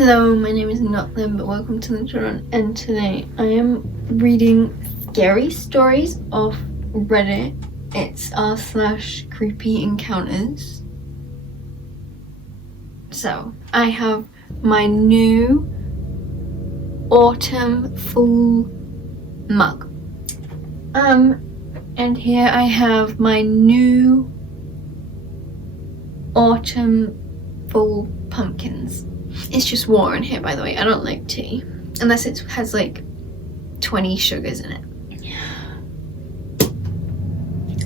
Hello, my name is Notlin, but welcome to the channel, and today I am reading scary stories off Reddit. It's r/creepy encounters. So I have my new autumn full mug. And here I have my new autumn full pumpkins. It's just water in here, by the way. I don't like tea unless it has like 20 sugars in it.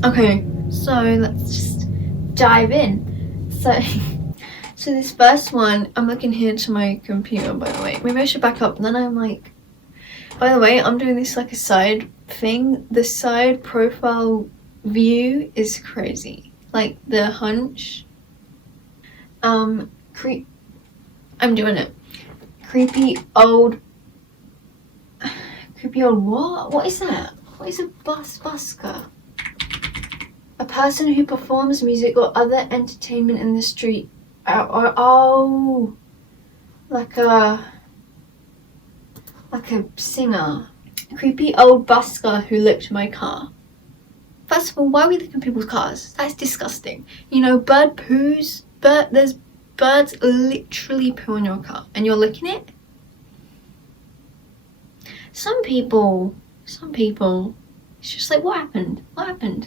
Okay, so let's just dive in. So this first one, I'm looking here to my computer, by the way. Maybe I should back up. And then I'm like, by the way, I'm doing this like a side thing. The side profile view is crazy. Like the hunch. I'm doing it. Creepy old what? What is that? What is a busker? A person who performs music or other entertainment in the street. Oh, like a singer. A creepy old busker who licked my car. First of all, why are we licking people's cars? That's disgusting. You know, bird poos. There's birds literally poo on your car and you're licking it. Some people, it's just like, what happened?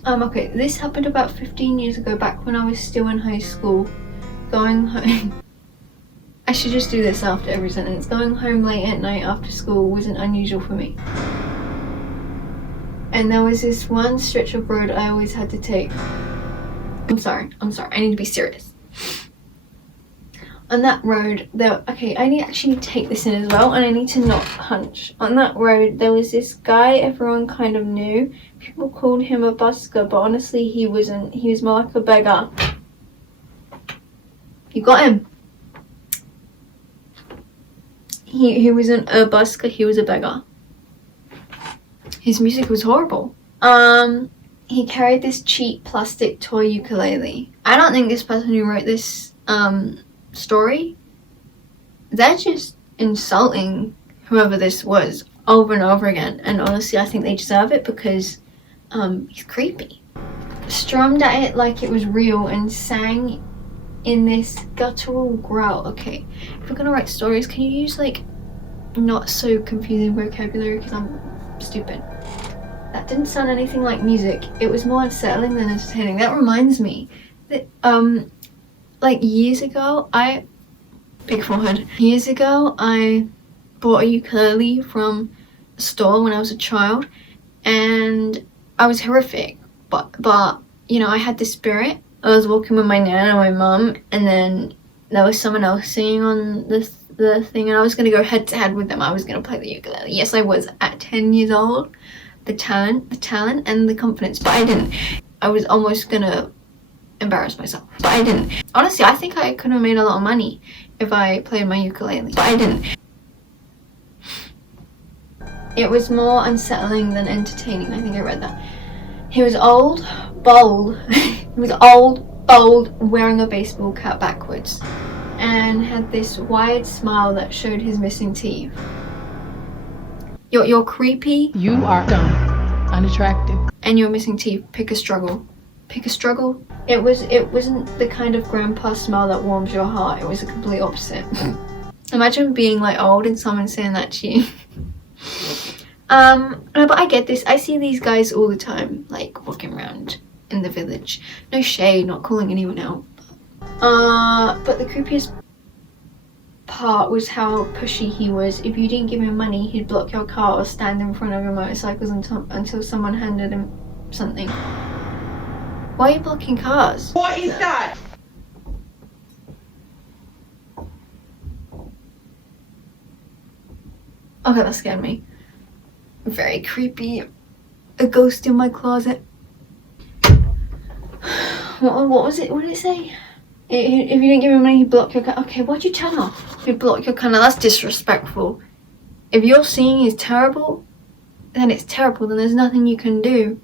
Okay, this happened about 15 years ago, back when I was still in high school, going home. I should just do this after every sentence. Going home late at night after school wasn't unusual for me. And there was this one stretch of road I always had to take. I'm sorry, I need to be serious. On that road, I need to actually take this in as well, and I need to not hunch. On that road, there was this guy everyone kind of knew. People called him a busker, but honestly, he wasn't. He was more like a beggar. You got him. He wasn't a busker, he was a beggar. His music was horrible. He carried this cheap plastic toy ukulele. I don't think this person who wrote this, story, they're just insulting whoever this was over and over again, and honestly I think they deserve it because he's creepy. Strummed at it like it was real and sang in this guttural growl. Okay, if we're gonna write stories, can you use like not so confusing vocabulary, because I'm stupid. That didn't sound anything like music. It was more unsettling than entertaining. That reminds me that like years ago, big forehead. Years ago, I bought a ukulele from a store when I was a child, and I was horrific. But you know, I had the spirit. I was walking with my nan and my mum, and then there was someone else singing on the thing, and I was gonna go head to head with them. I was gonna play the ukulele. Yes, I was at 10 years old. The talent, and the confidence, but I didn't. I was almost gonna embarrass myself, but I didn't. Honestly, I think I could have made a lot of money if I played my ukulele, but I didn't. It was more unsettling than entertaining. I think I read that. He was old, bold. He was old, bold, wearing a baseball cap backwards, and had this wide smile that showed his missing teeth. You're creepy. You are dumb, unattractive, and you're missing teeth. Pick a struggle. Pick a struggle. It wasn't the kind of grandpa smile that warms your heart. It was the complete opposite. Imagine being like old and someone saying that to you. No, but I get this. I see these guys all the time, like walking around in the village. No shade, not calling anyone out. But the creepiest part was how pushy he was. If you didn't give him money, he'd block your car or stand in front of your motorcycles until someone handed him something. Why are you blocking cars? What is that? Okay, that scared me. Very creepy. A ghost in my closet. What was it? What did it say? If you didn't give him money, he'd block your car. Okay, why'd you turn off? He'd block your car. Now that's disrespectful. If your singing is terrible, then it's terrible. Then there's nothing you can do.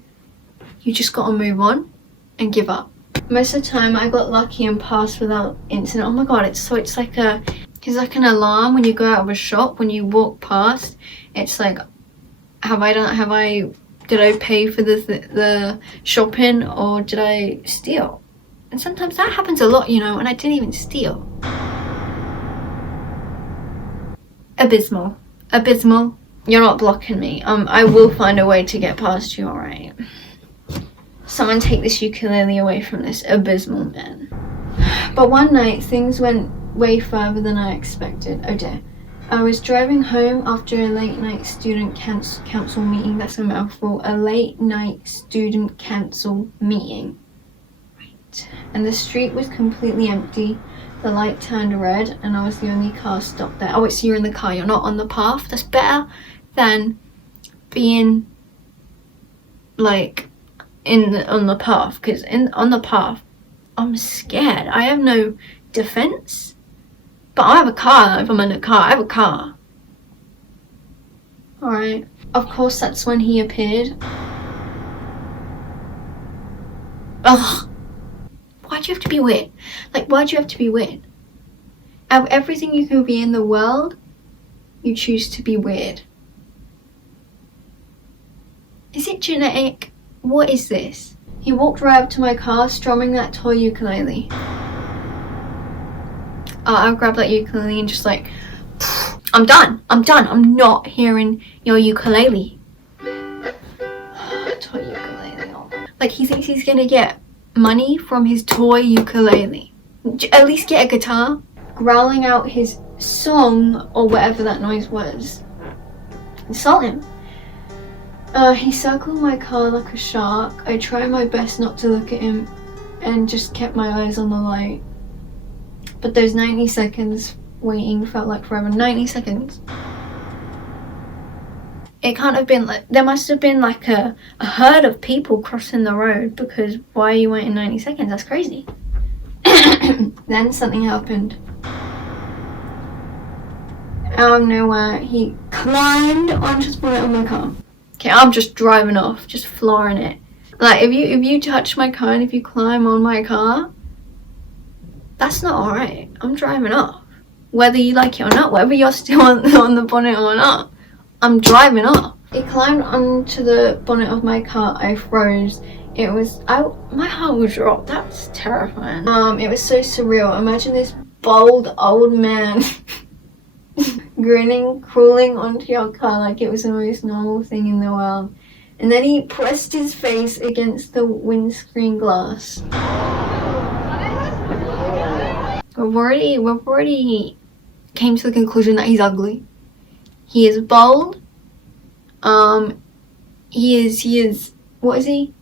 You just gotta move on and give up. Most of the time I got lucky and passed without incident. Oh my god, it's like a He's like an alarm when you go out of a shop, when you walk past. It's like, did I pay for the shopping, or did I steal? And sometimes that happens a lot, you know, and I didn't even steal. Abysmal. Abysmal. You're not blocking me. I will find a way to get past you, alright? Someone take this ukulele away from this abysmal man. But one night, things went way further than I expected. Oh dear. I was driving home after a late night student council meeting. That's a mouthful. A late night student council meeting. Right. And the street was completely empty. The light turned red and I was the only car stopped there. Oh wait, so you're in the car, you're not on the path? That's better than being like on the path, because on the path I'm scared. I have no defense. But I have a car. If I'm in a car, I have a car. Alright. Of course, that's when he appeared. Ugh. Why'd you have to be weird? Like, why'd you have to be weird? Out of everything you can be in the world, you choose to be weird. Is it genetic? What is this? He walked right up to my car, strumming that toy ukulele. I'll grab that ukulele and just like, I'm done. I'm not hearing your ukulele. Toy ukulele. Like, he thinks he's gonna get money from his toy ukulele. At least get a guitar. Growling out his song or whatever that noise was. Insult him. He circled my car like a shark. I tried my best not to look at him and just kept my eyes on the light. But those 90 seconds waiting felt like forever. 90 seconds. It can't have been like, there must have been like a herd of people crossing the road, because why are you waiting 90 seconds? That's crazy. Then something happened. Out of nowhere, he climbed onto the bonnet of my car. Okay, I'm just driving off, just flooring it. Like, if you touch my car and if you climb on my car, that's not alright. I'm driving off. Whether you like it or not, whether you're still on the bonnet or not, I'm driving off. He climbed onto the bonnet of my car. I froze. My heart was dropped. That's terrifying. It was so surreal. Imagine this bold old man grinning, crawling onto your car like it was the most normal thing in the world. And then he pressed his face against the windscreen glass. We've already came to the conclusion that he's ugly. He is bold. He is, what is he?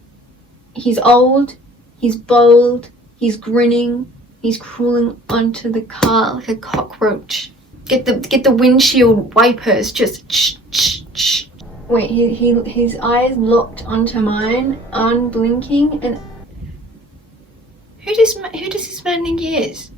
He's old, he's bold, he's grinning, he's crawling onto the car like a cockroach. Get the windshield wipers, just shh. Wait, his eyes locked onto mine, unblinking, and who does this man think he is?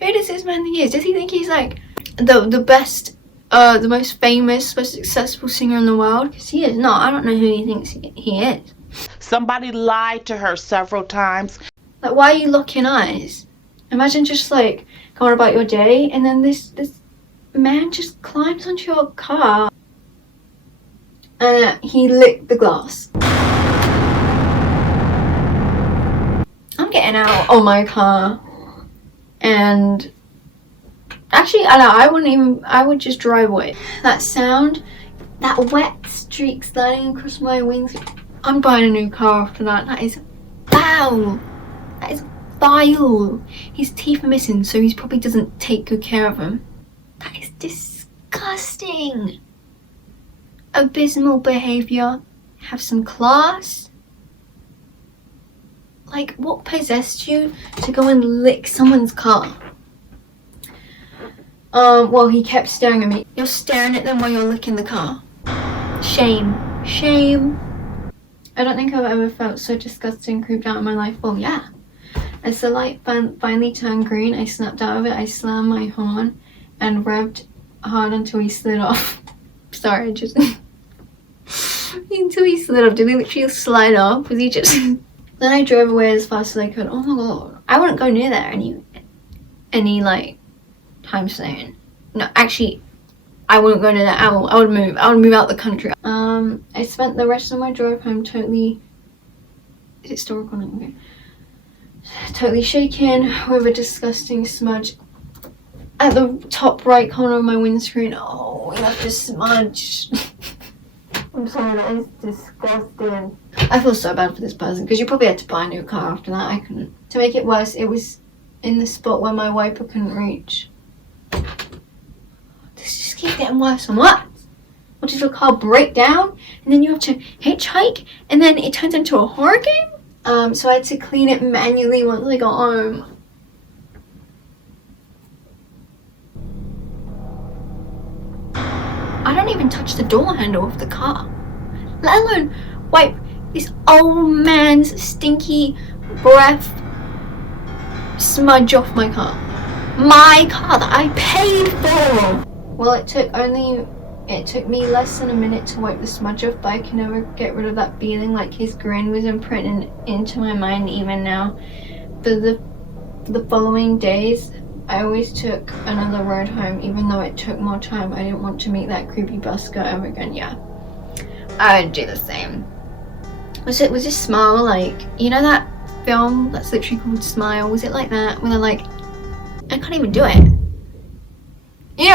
Who does this man think he is? Does he think he's like the best, the most famous, most successful singer in the world? Because he is not. I don't know who he thinks he is. Somebody lied to her several times. Like, why are you locking eyes? Imagine just like going about your day and then this man just climbs onto your car and he licked the glass. I'm getting out of my car and actually I would just drive away. That sound, that wet streak sliding across my wings, I'm buying a new car after that. That is foul. That is vile. His teeth are missing, so he probably doesn't take good care of them. That is disgusting. Abysmal behaviour. Have some class. Like, what possessed you to go and lick someone's car? Well, he kept staring at me. You're staring at them while you're licking the car. Shame. Shame. I don't think I've ever felt so disgusting and creeped out in my life. Well, yeah. As the light finally turned green, I snapped out of it. I slammed my horn and revved hard until he slid off. Sorry, just until he slid off. Did he literally slide off? Was he just? Then I drove away as fast as I could. Oh my god, I wouldn't go near there any like time soon. No, actually, I wouldn't go to that. I would move. I would move out the country. I spent the rest of my drive home totally. Is it still recording? Okay. Totally shaken with a disgusting smudge at the top right corner of my windscreen. Oh, we left a smudge. I'm sorry, that is disgusting. I feel so bad for this person because you probably had to buy a new car after that. I couldn't. To make it worse, it was in the spot where my wiper couldn't reach. This just keeps getting worse and worse. What, did your car break down and then you have to hitchhike and then it turns into a horror game? So I had to clean it manually once I got home. I don't even touch the door handle of the car, let alone wipe this old man's stinky breath smudge off my car. My car that I paid for! Well, it took me less than a minute to wipe the smudge off, but I can never get rid of that feeling like his grin was imprinted into my mind even now. For the following days, I always took another road home, even though it took more time. I didn't want to meet that creepy busker ever again. Yeah, I'd do the same. Was this Smile, like, you know that film that's literally called Smile? Was it like that? Where they're like, I can't even do it. Ew!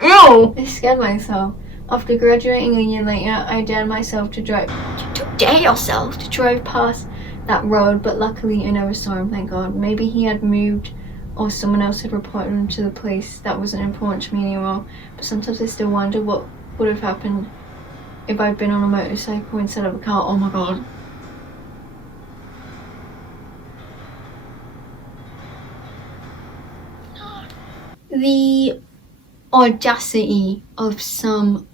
Ew! I scared myself. After graduating a year later, I dared myself to drive. You don't dare yourself to drive past that road, but luckily I never saw him, thank God. Maybe he had moved or someone else had reported him to the place that wasn't important to me anymore. But sometimes I still wonder what would have happened if I'd been on a motorcycle instead of a car. Oh my God. The audacity of some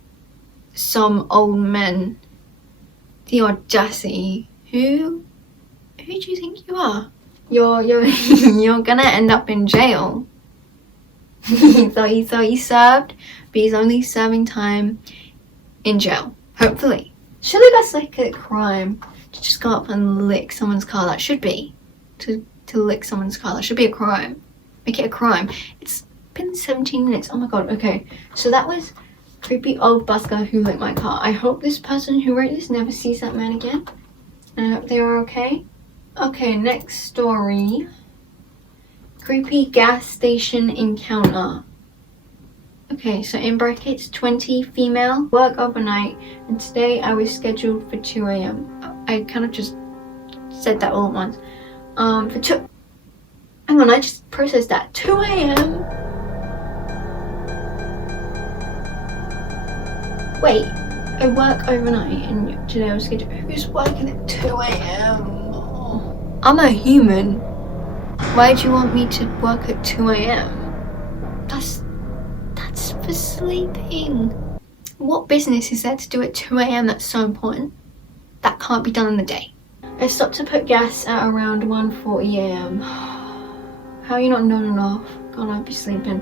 old men. The audacity. Who do you think you are? You're gonna end up in jail. He thought he served, but he's only serving time in jail. Hopefully. Surely that's like a crime to just go up and lick someone's car. That should be. To lick someone's car. That should be a crime. Make it a crime. It's been 17 minutes. Oh my God. Okay. So that was creepy old busker who licked my car. I hope this person who wrote this never sees that man again. And I hope they are okay. Okay, next story. Creepy gas station encounter. Okay, so in brackets, 20, female, work overnight, and today I was scheduled for 2 a.m. I kind of just said that all at once. Hang on, I just processed that. 2 a.m. Wait, I work overnight and today I was scheduled. Who's working at 2 a.m.? I'm a human. Why do you want me to work at 2 a.m.? That's for sleeping. What business is there to do at 2 a.m. that's so important? That can't be done in the day. I stopped to put gas at around 1:40 a.m. How are you not nodding off? God, I'd be sleeping.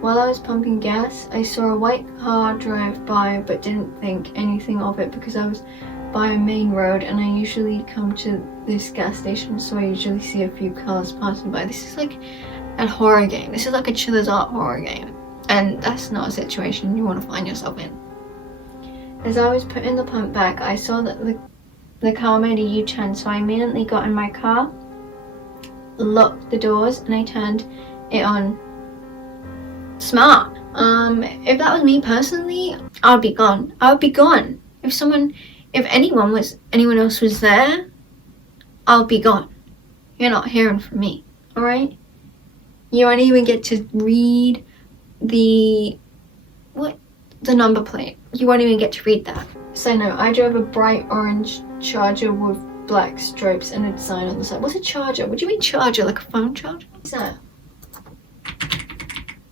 While I was pumping gas, I saw a white car drive by but didn't think anything of it because I was by a main road and I usually come to this gas station, so I usually see a few cars passing by. This is like a horror game. This is like a Chiller's Art horror game, and that's not a situation you want to find yourself in. As I was putting the pump back, I saw that the car made a U-turn, so I immediately got in my car, locked the doors, and I turned it on. Smart. If that was me personally, I would be gone. I would be gone. If anyone else was there, I'll be gone. You're not hearing from me, alright? You won't even get to read the number plate. You won't even get to read that. So no, I drove a bright orange Charger with black stripes and a sign on the side. What's a charger? What do you mean charger? Like a phone charger? What's that?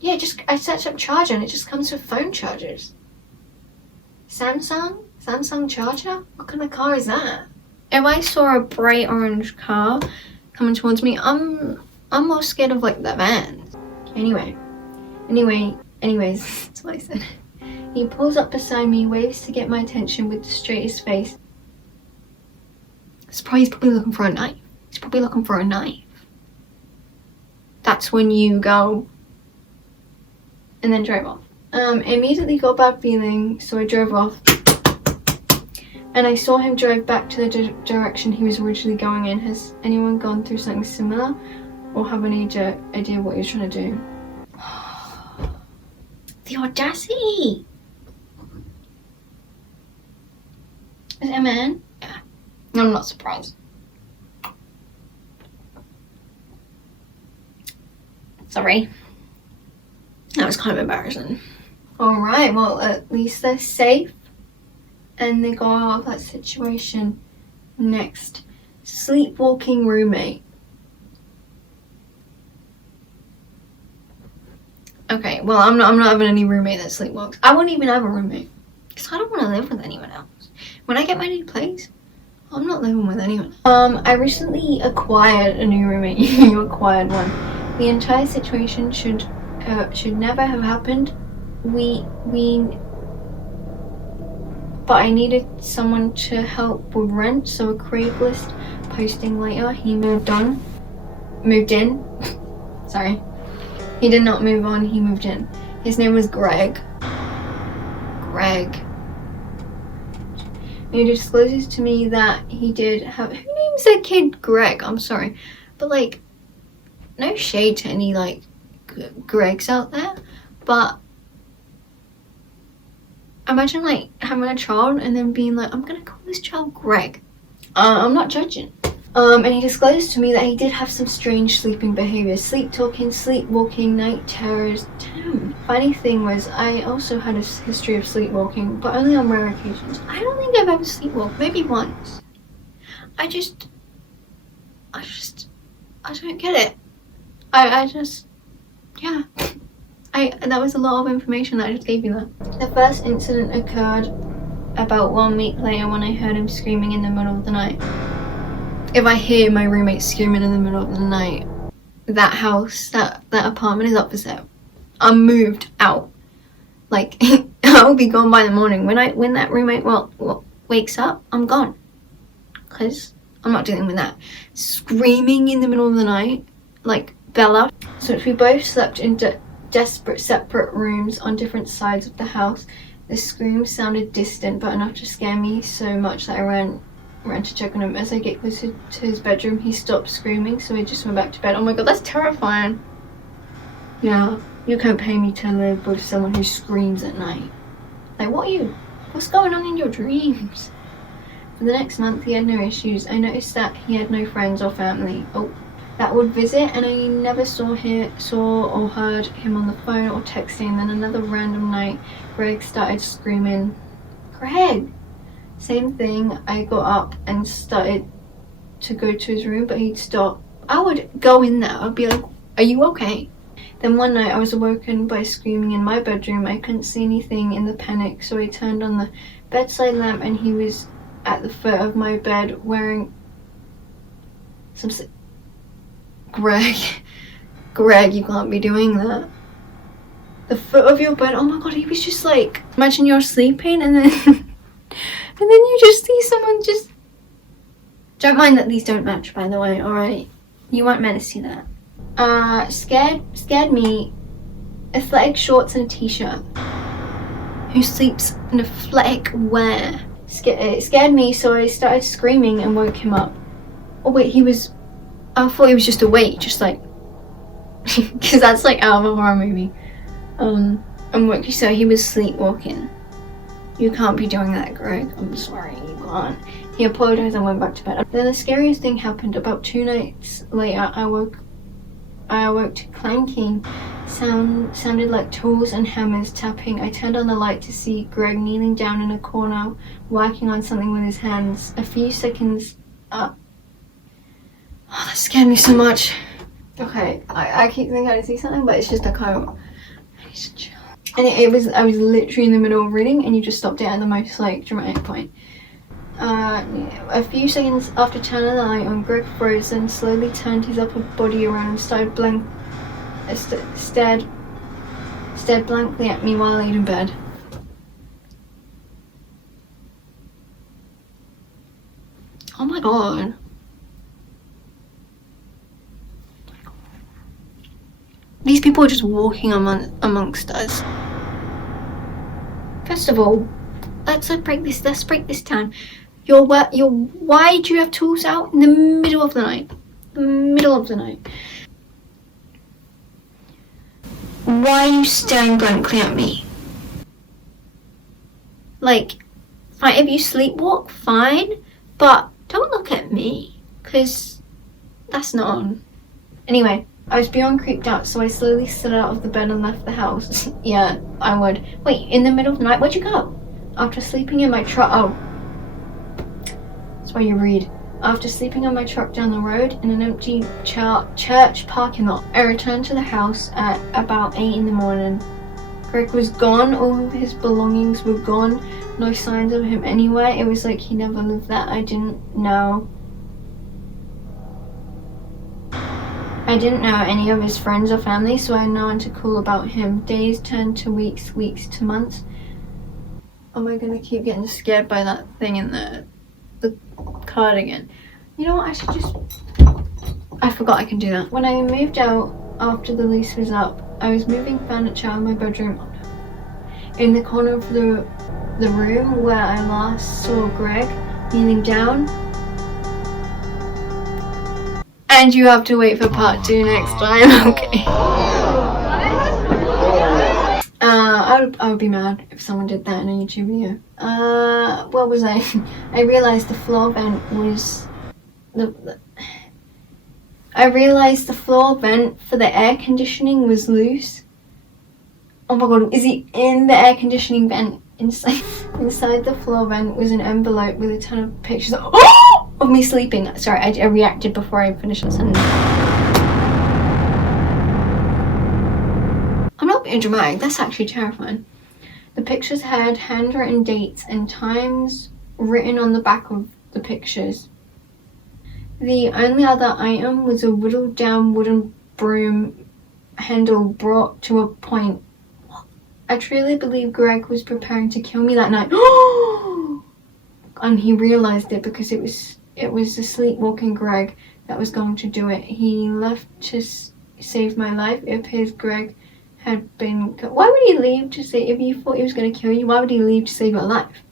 Yeah, I searched up charger and it just comes with phone chargers. Samsung charger? What kind of car is that? If I saw a bright orange car coming towards me, I'm more scared of like the vans. Anyways, that's what I said. He pulls up beside me, waves to get my attention with the straightest face. He's probably looking for a knife. He's probably looking for a knife. That's when you go and then drove off. Immediately got a bad feeling, so I drove off. And I saw him drive back to the direction he was originally going in. Has anyone gone through something similar or have any idea what he was trying to do? The audacity! Is it a man? Yeah. I'm not surprised. Sorry. That was kind of embarrassing. Alright, well at least they're safe. And they got out of that situation. Next, sleepwalking roommate. Okay, well I'm not having any roommate that sleepwalks. I wouldn't even have a roommate because I don't want to live with anyone else. When I get my new place, I'm not living with anyone. I recently acquired a new roommate. You acquired one. The entire situation should never have happened. But I needed someone to help with rent, so a Craigslist posting later, he moved in. Sorry. He did not move on, he moved in. His name was Greg. And he discloses to me that he did have, who names their kid Greg? I'm sorry. But like, no shade to any like Gregs out there, but imagine like having a child and then being like, I'm gonna call this child Greg. I'm not judging. And he disclosed to me that he did have some strange sleeping behaviors, sleep talking, sleepwalking, night terrors. Damn. Funny thing was, I also had a history of sleepwalking, but only on rare occasions. I don't think I've ever sleepwalked, maybe once. I don't get it. Yeah. That was a lot of information that I just gave you there. The first incident occurred about 1 week later when I heard him screaming in the middle of the night. If I hear my roommate screaming in the middle of the night, that house, that apartment is opposite. I'm moved out. Like, I'll be gone by the morning. When that roommate wakes up, I'm gone. Because I'm not dealing with that. Screaming in the middle of the night, like Bella. So we both slept in desperate separate rooms on different sides of the house. The screams sounded distant but enough to scare me so much that I ran to check on him. As I get closer to his bedroom, he stopped screaming, so I just went back to bed. Oh my god, that's terrifying. Yeah, you can't pay me to live with someone who screams at night. Like, what's going on in your dreams? For the next month, he had no issues. I noticed that he had no friends or family that would visit, and I never saw or heard him on the phone or texting. Then another random night, Greg started screaming. Greg! Same thing, I got up and started to go to his room, but he'd stop. I would go in there, I'd be like, are you okay? Then one night I was awoken by screaming in my bedroom. I couldn't see anything in the panic, so I turned on the bedside lamp and he was at the foot of my bed wearing some... Greg, you can't be doing that. The foot of your bed, oh my god, he was just like, imagine you're sleeping and then... And then you just see someone just... Don't mind that these don't match, by the way, alright? You weren't meant to see that. Scared me. Athletic shorts and a t-shirt. Who sleeps in athletic wear? It scared me, so I started screaming and woke him up. Oh wait, I thought he was just awake, just like... Because that's like out of a horror movie. So he was sleepwalking. You can't be doing that, Greg. I'm sorry, you can't. He apologized and went back to bed. Then the scariest thing happened. About 2 nights later, I awoke to clanking. Sounded like tools and hammers tapping. I turned on the light to see Greg kneeling down in a corner, working on something with his hands. A few seconds up. Oh, that scared me so much. Okay, I keep thinking I see something, but it's just a kind of... I need to chill. And I was literally in the middle of reading and you just stopped it at the most like dramatic point. A few seconds after turning the light on, Greg froze and slowly turned his upper body around and started stared blankly at me while I laid in bed. Oh my god. These people are just walking amongst us. First of all, let's break this down. Why do you have tools out in the middle of the night? Why are you staring blankly at me? Like, fine, if you sleepwalk, fine, but don't look at me, because that's not on. Anyway, I was beyond creeped out, so I slowly stood out of the bed and left the house. Yeah, I would. Wait, in the middle of the night, where'd you go? After sleeping in my truck, oh. That's why you read. After sleeping on my truck down the road in an empty church parking lot, I returned to the house at about 8 in the morning. Greg was gone, all of his belongings were gone, no signs of him anywhere. It was like he never lived there. I didn't know any of his friends or family, so I had no one to call about him. Days turned to weeks, weeks to months. Am I gonna keep getting scared by that thing in the cardigan? You know what, I forgot I can do that. When I moved out after the lease was up, I was moving furniture out of my bedroom in the corner of the room where I last saw Greg kneeling down. And you have to wait for part 2 next time. Okay. I would be mad if someone did that in a YouTube video. What was I? I realized the floor vent was I realized the floor vent for the air conditioning was loose. Oh my god, is he in the air conditioning vent? Inside the floor vent was an envelope with a ton of pictures of me sleeping. Sorry, I reacted before I finished the sentence. I'm not being dramatic, that's actually terrifying. The pictures had handwritten dates and times written on the back of the pictures. The only other item was a whittled down wooden broom handle brought to a point. I truly believe Greg was preparing to kill me that night. And he realized it because it was the sleepwalking Greg that was going to do it. He left to save my life. It appears Greg had been... Why would he leave to save... If you thought he was going to kill you, why would he leave to save your life?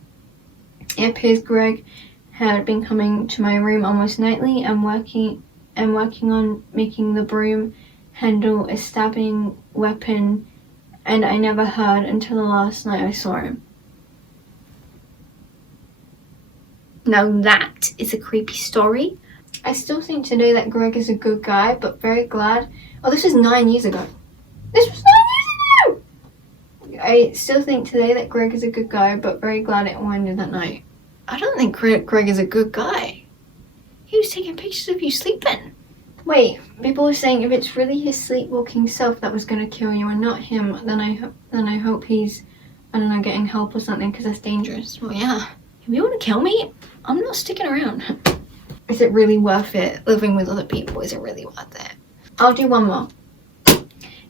It appears Greg had been coming to my room almost nightly and working on making the broom handle a stabbing weapon, and I never heard until the last night I saw him. Now that is a creepy story. I still think today that Greg is a good guy, but very glad... Oh, this was 9 years ago. I still think today that Greg is a good guy, but very glad it all ended that night. I don't think Greg is a good guy. He was taking pictures of you sleeping. Wait, people were saying if it's really his sleepwalking self that was going to kill you and not him, then I hope he's, I don't know, getting help or something, because that's dangerous. Well, yeah. If you want to kill me, I'm not sticking around. Is it really worth it living with other people? Is it really worth it? I'll do one more.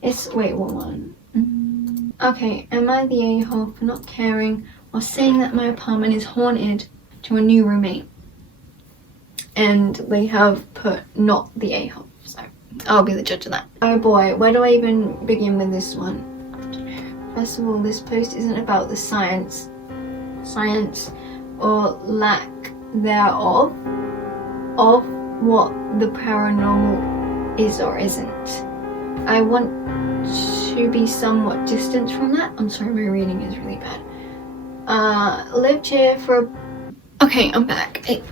Wait, what one? Okay, am I the a-hole for not caring or saying that my apartment is haunted to a new roommate? And they have put not the a-hole, so I'll be the judge of that. Oh boy, where do I even begin with this one? First of all, this post isn't about the science or lack thereof of what the paranormal is or isn't. I want to be somewhat distant from that. I'm sorry, my reading is really bad. Lived here for... Okay, I'm back. I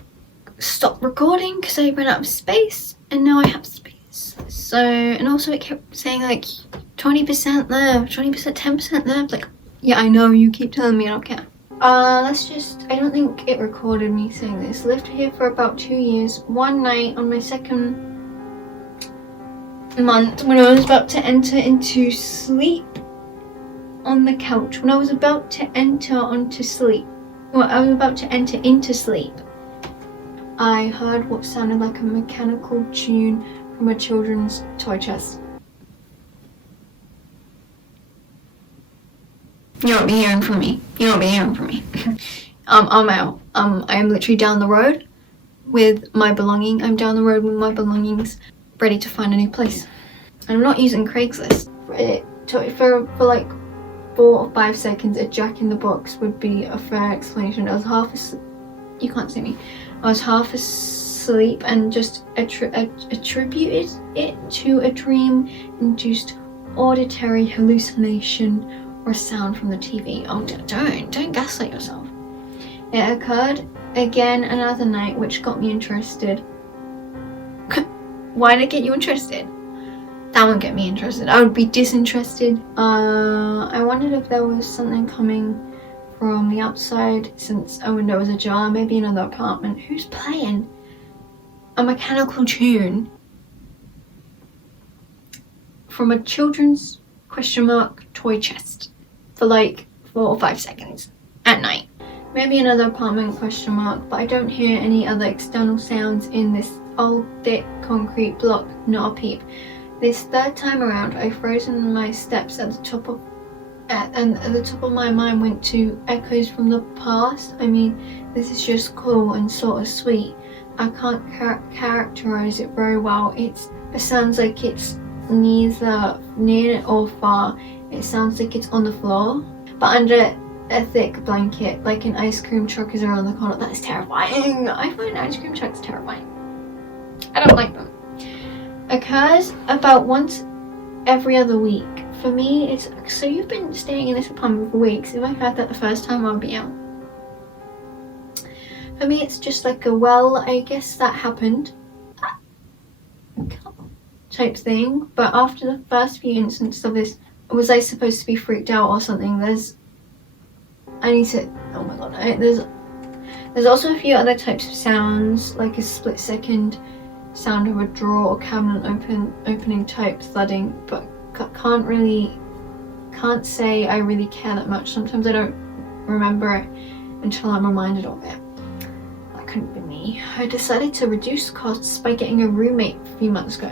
stopped recording because I ran out of space, and now I have space. So, and also it kept saying like 20% left, 20%, 10% left. Like, yeah, I know, you keep telling me, I don't care. I don't think it recorded me saying this. Lived here for about 2 years. One night on my second month, when I was about to enter into sleep on the couch, I was about to enter into sleep, I heard what sounded like a mechanical tune from a children's toy chest. You won't be hearing from me. I'm out. I am literally down the road with my belongings. I'm down the road with my belongings, ready to find a new place. I'm not using Craigslist. For like 4 or 5 seconds, a Jack in the Box would be a fair explanation. I was half asleep. You can't see me. I was half asleep and just attributed it to a dream-induced auditory hallucination or sound from the TV. Oh, don't gaslight yourself. It occurred again another night, which got me interested. Why did it get you interested? That won't get me interested. I would be disinterested. I wondered if there was something coming from the outside, since a window was ajar, maybe another apartment. Who's playing a mechanical tune from a children's toy chest for like 4 or 5 seconds at night? Maybe another apartment but I don't hear any other external sounds in this old thick concrete block. Not a peep. This third time around, I frozen my steps at the top of my mind went to echoes from the past. I mean, this is just cool and sort of sweet. I can't characterize it very well. It sounds like it's neither near or far. It sounds like it's on the floor, but under a thick blanket, like an ice cream truck is around the corner. That's terrifying. I find ice cream trucks terrifying. I don't like them. Occurs about once every other week. For me, it's so you've been staying in this apartment for weeks. If I had that the first time, I'll be out. For me, it's just like I guess that happened type thing. But after the first few instances of this, was I supposed to be freaked out or something? Oh my god. There's also a few other types of sounds, like a split-second sound of a drawer or cabinet opening type thudding, but can't say I really care that much. Sometimes I don't remember it until I'm reminded of it. That couldn't be me. I decided to reduce costs by getting a roommate a few months ago.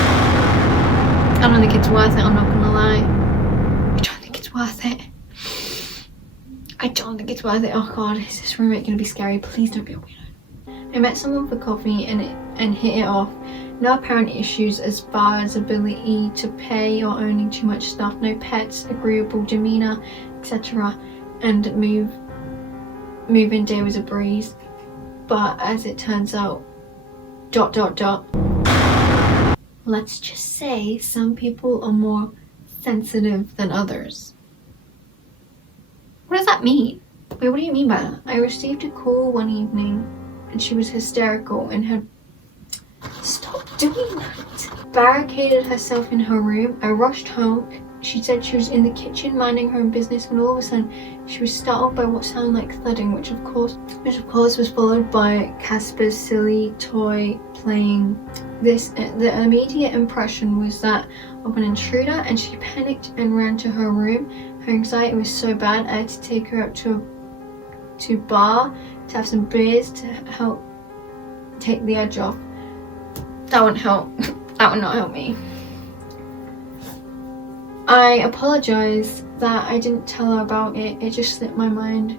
I don't think it's worth it, I'm not gonna lie. I don't think it's worth it. Oh god, is this roommate gonna be scary? Please don't be a weirdo. I met someone for coffee and hit it off. No apparent issues as far as ability to pay or owning too much stuff. No pets, agreeable demeanor, etc. And move-in day was a breeze. But as it turns out, ... Let's just say some people are more sensitive than others. What does that mean? Wait, what do you mean by that? I received a call one evening and she was hysterical and had... Stop doing that! Barricaded herself in her room. I rushed home. She said she was in the kitchen minding her own business when all of a sudden she was startled by what sounded like thudding, which of course was followed by Casper's silly toy playing. The immediate impression was that of an intruder, and she panicked and ran to her room. Her anxiety was so bad I had to take her up to a bar to have some beers to help take the edge off. That wouldn't help. That would not help me. I apologize that I didn't tell her about it. It just slipped my mind,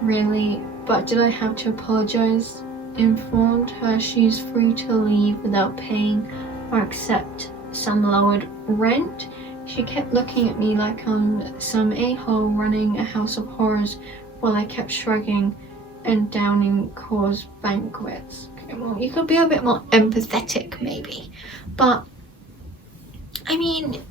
really. But did I have to apologize? Informed her she's free to leave without paying or accept some lowered rent. She kept looking at me like I'm some a-hole running a house of horrors while I kept shrugging and downing cause banquets. Okay, well, you could be a bit more empathetic maybe. But, I mean...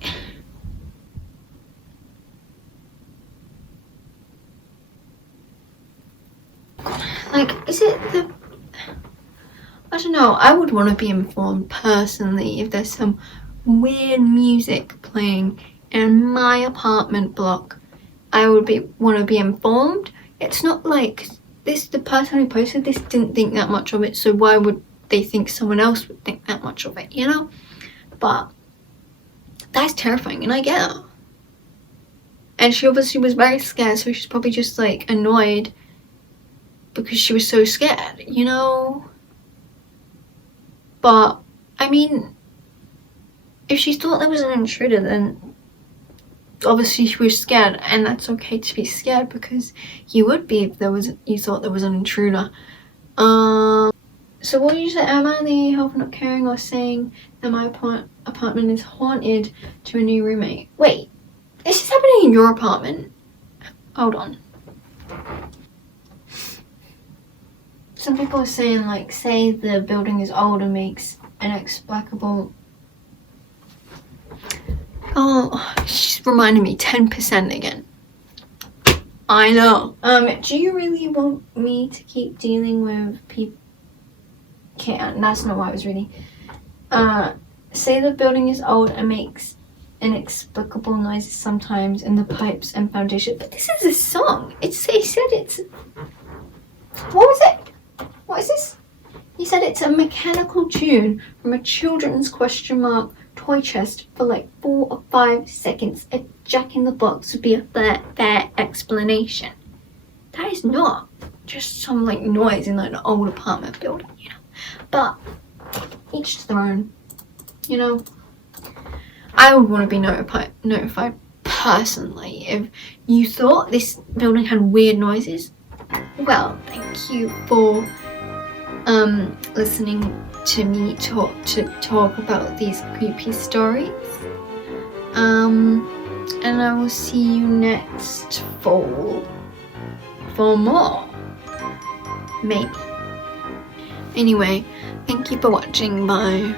Like, is it the... I don't know, I would want to be informed personally if there's some weird music playing in my apartment block. I would want to be informed. It's not like this, the person who posted this didn't think that much of it, so why would they think someone else would think that much of it, you know? But that's terrifying, and I get her. And she obviously was very scared, so she's probably just like annoyed because she was so scared, you know? But, I mean, if she thought there was an intruder, then obviously she was scared, and that's okay to be scared because you would be if you thought there was an intruder. So what did you say? Am I the help not caring or saying that my apartment is haunted to a new roommate? Wait, is this happening in your apartment? Hold on. Some people are saying, like, say the building is old and makes inexplicable... Oh, she's reminding me 10% again. I know. Do you really want me to keep dealing with people? Okay, that's not what I was reading. Say the building is old and makes inexplicable noises sometimes in the pipes and foundation. But this is a song. He said it's... What was it? What is this? He said it's a mechanical tune from a children's toy chest for like 4 or 5 seconds. A jack in the box would be a fair explanation. That is not just some like noise in like an old apartment building, you know. But each to their own, you know. I would want to be notified personally if you thought this building had weird noises. Well, thank you for listening to me talk about these creepy stories. And I will see you next fall for more. Maybe. Anyway, thank you for watching. Bye.